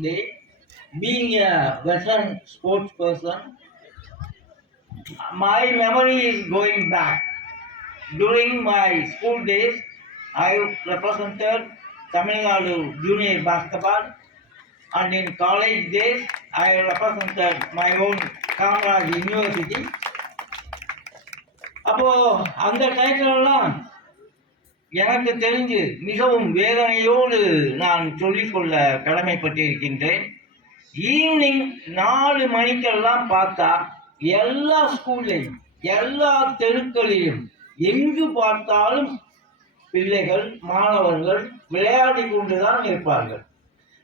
day. Being a veteran sports person, my memory is going back. During my school days, I represented Tamil Nadu junior basketball, and in college days, I represented my own Kamaraj University. அப்போ அந்த டயத்துலலாம் எனக்கு தெரிஞ்சு மிகவும் வேதனையோடு நான் சொல்லிக்கொள்ள கடமைப்பட்டிருக்கின்றேன். Evening நாலு மணிக்கெல்லாம் பார்த்தா எல்லா ஸ்கூல்லையும் எல்லா தெருக்களிலும் எங்கு பார்த்தாலும் பிள்ளைகள் மாணவர்கள் விளையாடி கொண்டுதான் இருப்பார்கள்.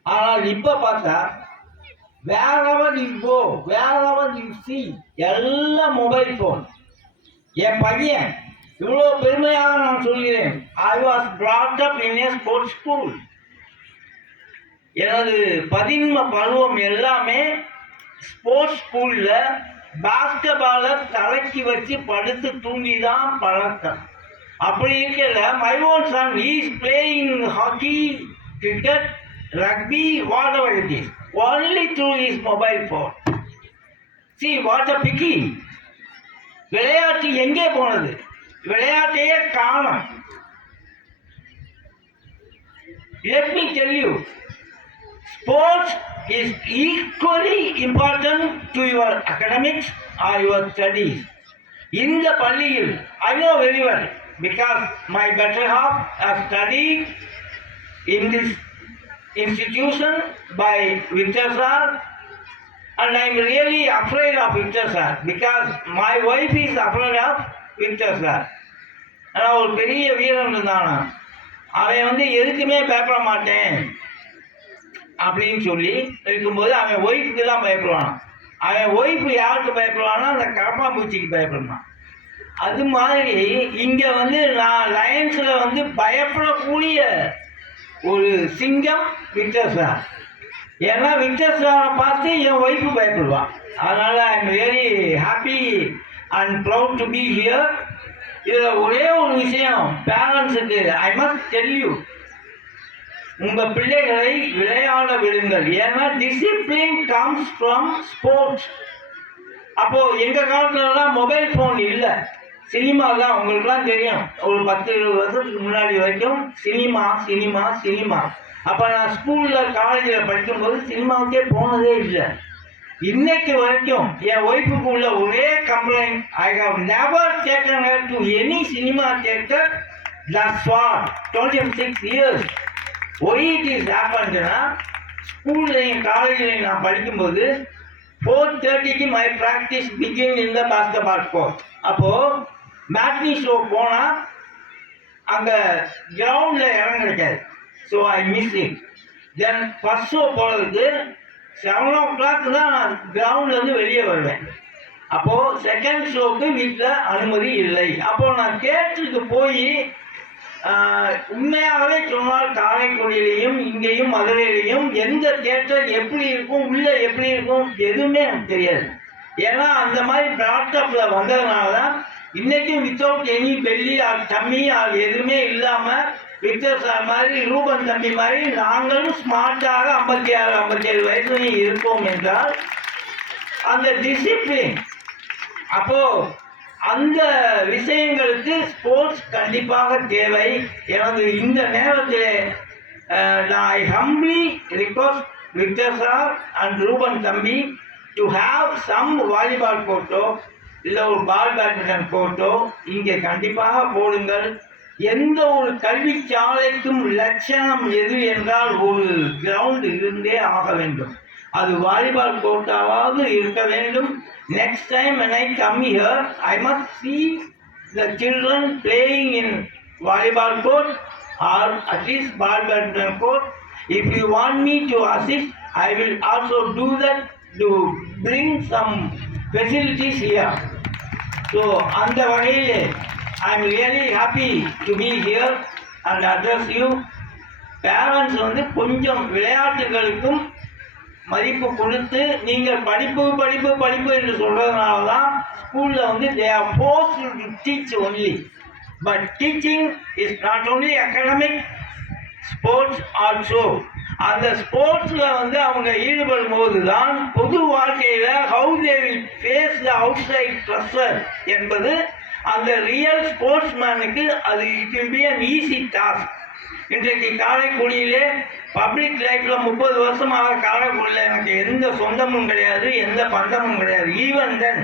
ஆனால் இப்ப பார்த்தா wherever you wherever you see எல்லாம் மொபைல் ஃபோன் என் பையன் இவ்வளோ பெருமையாக நான் சொல்கிறேன். I was brought up in a sports school எனது பதின்ம பருவம் எல்லாமே ஸ்போர்ட்ஸ் ஸ்கூலில் பாஸ்கெட்பாலை தலைக்கு வச்சு படுத்து தூங்கி தான் பழக்கம். அப்படி இருக்கல my own son is playing hockey cricket rugby whatever it is only through is mobile phone see what a pity விளையாட்டு எங்கே போனது? விளையாட்டையே காணும் let me tell you sports is equally important to your academics or your studies in the பள்ளியில் I know very well because my better half has studied in this institution by Victor sir and I'm really afraid of Victor sir because my wife is afraid of பிக்சர்ஸில் ஆனால் ஒரு பெரிய வீரன் இருந்தானா அவன் வந்து எதுக்குமே பயப்பட மாட்டேன் அப்படின்னு சொல்லி இருக்கும்போது அவன் ஒய்ஃபுக்கு தான் பயப்படுவான். அவன் ஒய்ஃபு யாருக்கு பயப்படுவான்னா அந்த கரப்பாம்பூச்சிக்கு பயப்படுவான். அது மாதிரி இங்கே வந்து நான் லயன்ஸில் வந்து பயப்படக்கூடிய ஒரு சிங்கம் விக்டர் சார் ஏன்னா விக்டர் சாரை பார்த்து என் ஒய்ஃபு பயப்படுவான். அதனால் I am happy and proud to be here இதில் ஒரே ஒரு விஷயம். பேரண்ட்ஸுக்கு ஐ மஸ்ட் டெல் யூ உங்கள் பிள்ளைகளை விளையாட விடுங்கள். ஏன்னா டிசிப்ளின் கம்ஸ் ஃப்ரம் ஸ்போர்ட்ஸ் அப்போது எங்கள் காலத்துலலாம் மொபைல் ஃபோன் இல்லை. சினிமா தான் உங்களுக்குலாம் தெரியும். ஒரு பத்து இருபது வருஷத்துக்கு முன்னாடி வரைக்கும் சினிமா சினிமா சினிமா அப்போ நான் ஸ்கூலில் காலேஜில் படிக்கும்போது சினிமாவுக்கே போனதே இல்லை. இன்னைக்கு வரைக்கும் என் ஒய்ஃபுக்கு உள்ள ஒரே complaint I have never taken her to any cinema theatre thus far twenty six years why it is ஹேப்பன்ஸ்னா ஸ்கூல்லையும் காலேஜ்லையும் நான் படிக்கும்போது ஃபோர் தேர்ட்டிக்கு my practice begin in the basketball court அப்போது மேட்னி ஷோ போனால் அங்கே கிரவுண்டில் இடம் கிடைக்காது so I miss it then first show போகிறதுக்கு செவன் ஓ கிளாக் தான் நான் கிரவுண்ட்லேருந்து வெளியே வருவேன். அப்போது செகண்ட் ஷோக்கு வீட்டில் அனுமதி இல்லை. அப்போது நான் தேட்டருக்கு போய் உண்மையாகவே சொன்னால் காரைக்குடியிலையும் இங்கேயும் மதுரையிலையும் எந்த தேட்டர் எப்படி இருக்கும் உள்ளே எப்படி இருக்கும் எதுவுமே எனக்கு தெரியாது. ஏன்னா அந்த மாதிரி பிளாட்டப்பில் வந்ததுனால தான் இன்றைக்கும் without any belly or tummy or எதுவுமே இல்லாமல் விக்டர் சார் மாதிரி ரூபன் தம்பி மாதிரி நாங்களும் ஸ்மார்ட்டாக ஐம்பத்தி ஆறு ஐம்பத்தி ஏழு வயசுலையும் இருப்போம் என்றால் அந்த டிசிப்ளின் அப்போது அந்த விஷயங்களுக்கு ஸ்போர்ட்ஸ் கண்டிப்பாக தேவை. எனது இந்த நேரத்தில் I humbly request Victor sir and Ruben தம்பி டு ஹாவ் சம் வாலிபால் கோர்ட்டோ இல்லை ஒரு பால் பேட்மிண்டன் கோர்ட்டோ இங்கே கண்டிப்பாக போடுங்கள். எந்த ஒரு கல்வி சாலைக்கும் லட்சணம் எது என்றால் ஒரு கிரவுண்ட் இருந்தே ஆக வேண்டும் அது வாலிபால் கோர்ட்டாவது இருக்க வேண்டும் next time when I come here I must see the children playing in volleyball court or at least ball badminton court if you want me to assist I will also do that to bring some facilities here so அந்த வகையில் I really happy to be here and address you parents வந்து கொஞ்சம் விளையாட்டுகளுக்கும் மதிப்பு கொடுத்து நீங்கள் படிப்பு படிப்பு படிப்பு என்று சொல்கிறதுனால தான் ஸ்கூலில் வந்து they are force to teach only but teaching is not only academic sports also அந்த ஸ்போர்ட்ஸில் வந்து அவங்க ஈடுபடும் போது தான் பொது வாழ்க்கையில் how they will face the outside pressure என்பது அந்த ரியல் ஸ்போர்ட்ஸ்மேனுக்கு அது it will be an easy task இன்றைக்கு காரைக்குடியிலே பப்ளிக் லைஃப்ல முப்பது வருஷமாக காரைக்குடியில் எனக்கு எந்த சொந்தமும் கிடையாது எந்த பந்தமும் கிடையாது. Even then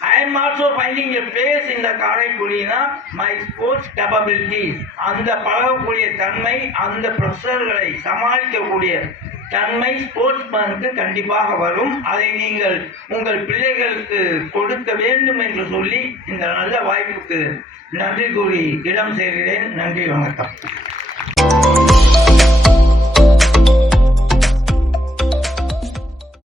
I am also finding a place இந்த காரைக்குடினா மை ஸ்போர்ட்ஸ் கேப்பபிலிட்டி அந்த பழகக்கூடிய தன்மை அந்த ப்ரெஷர்களை சமாளிக்கக்கூடிய தன்மை ஸ்போர்ட்ஸ்மேனுக்கு கண்டிப்பாக வரும். அதை நீங்கள் உங்கள் பிள்ளைகளுக்கு கொடுக்க வேண்டும் என்று சொல்லி இந்த நல்ல வாய்ப்புக்கு நன்றி கூறி இடம் சேர்கிறேன். நன்றி வணக்கம்.